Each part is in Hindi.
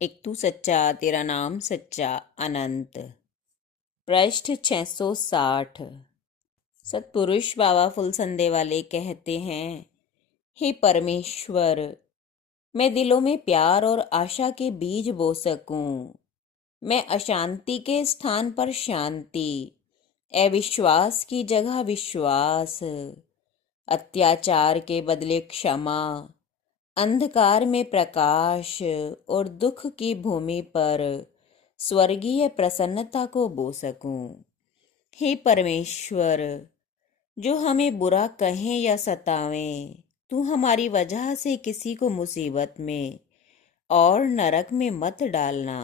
एक तू सच्चा तेरा नाम सच्चा अनंत। पृष्ठ 660। सतपुरुष बाबा फुलसंदे वाले कहते हैं, हे परमेश्वर, मैं दिलों में प्यार और आशा के बीज बो सकूं। मैं अशांति के स्थान पर शांति, अविश्वास की जगह विश्वास, अत्याचार के बदले क्षमा, अंधकार में प्रकाश और दुख की भूमि पर स्वर्गीय प्रसन्नता को बो सकूं। हे परमेश्वर, जो हमें बुरा कहें या सतावें, तू हमारी वजह से किसी को मुसीबत में और नरक में मत डालना।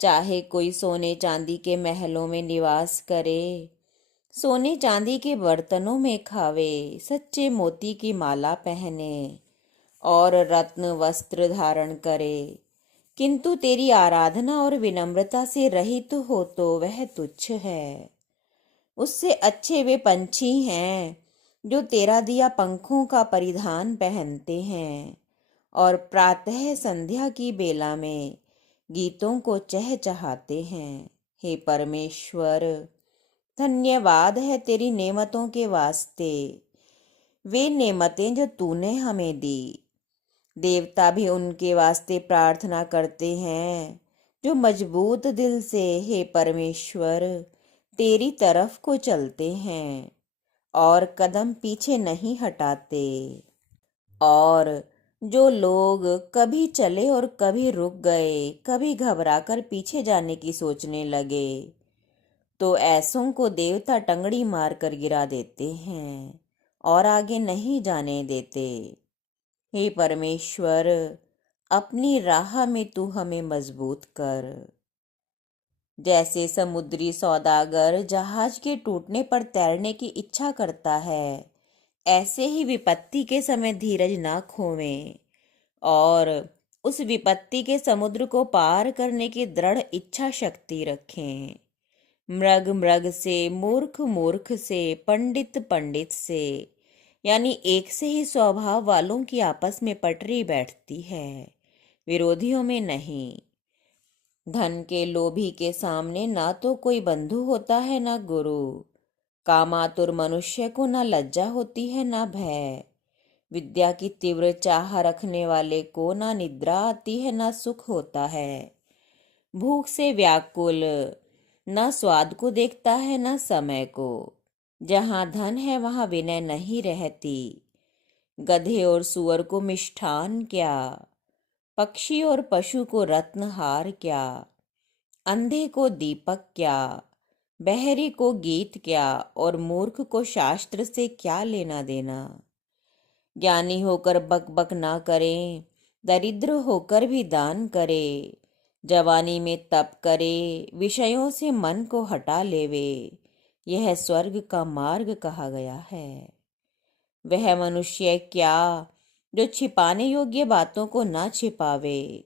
चाहे कोई सोने चांदी के महलों में निवास करे, सोने चांदी के बर्तनों में खावे, सच्चे मोती की माला पहने और रत्न वस्त्र धारण करे, किंतु तेरी आराधना और विनम्रता से रहित हो तो वह तुच्छ है। उससे अच्छे वे पंछी हैं जो तेरा दिया पंखों का परिधान पहनते हैं और प्रातः संध्या की बेला में गीतों को चहचहाते हैं। हे परमेश्वर, धन्यवाद है तेरी नेमतों के वास्ते, वे नेमतें जो तूने हमें दी। देवता भी उनके वास्ते प्रार्थना करते हैं जो मजबूत दिल से, हे परमेश्वर, तेरी तरफ को चलते हैं और कदम पीछे नहीं हटाते। और जो लोग कभी चले और कभी रुक गए, कभी घबराकर पीछे जाने की सोचने लगे, तो ऐसों को देवता टंगड़ी मारकर गिरा देते हैं और आगे नहीं जाने देते। हे परमेश्वर, अपनी राह में तू हमें मजबूत कर। जैसे समुद्री सौदागर जहाज के टूटने पर तैरने की इच्छा करता है, ऐसे ही विपत्ति के समय धीरज ना खोवें और उस विपत्ति के समुद्र को पार करने की दृढ़ इच्छा शक्ति रखें। मृग मृग से, मूर्ख मूर्ख से, पंडित पंडित से, यानी एक से ही स्वभाव वालों की आपस में पटरी बैठती है, विरोधियों में नहीं। धन के लोभी के सामने ना तो कोई बंधु होता है ना गुरु। कामातुर मनुष्य को ना लज्जा होती है ना भय। विद्या की तीव्र चाह रखने वाले को ना निद्रा आती है ना सुख होता है। भूख से व्याकुल ना स्वाद को देखता है ना समय को। जहाँ धन है वहाँ विनय नहीं रहती। गधे और सुअर को मिष्ठान क्या, पक्षी और पशु को रत्नहार क्या, अंधे को दीपक क्या, बहरी को गीत क्या और मूर्ख को शास्त्र से क्या लेना देना। ज्ञानी होकर बक बक ना करें, दरिद्र होकर भी दान करे, जवानी में तप करे, विषयों से मन को हटा लेवे, यह स्वर्ग का मार्ग कहा गया है। वह मनुष्य क्या जो छिपाने योग्य बातों को ना छिपावे।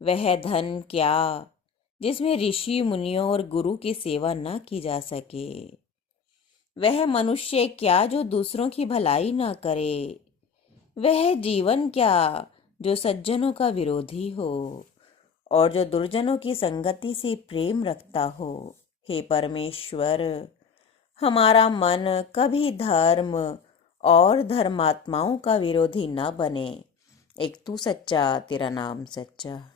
वह धन क्या जिसमें ऋषि मुनियों और गुरु की सेवा ना की जा सके। वह मनुष्य क्या जो दूसरों की भलाई ना करे। वह जीवन क्या जो सज्जनों का विरोधी हो और जो दुर्जनों की संगति से प्रेम रखता हो। हे परमेश्वर, हमारा मन कभी धर्म और धर्मात्माओं का विरोधी न बने। एक तू सच्चा तेरा नाम सच्चा।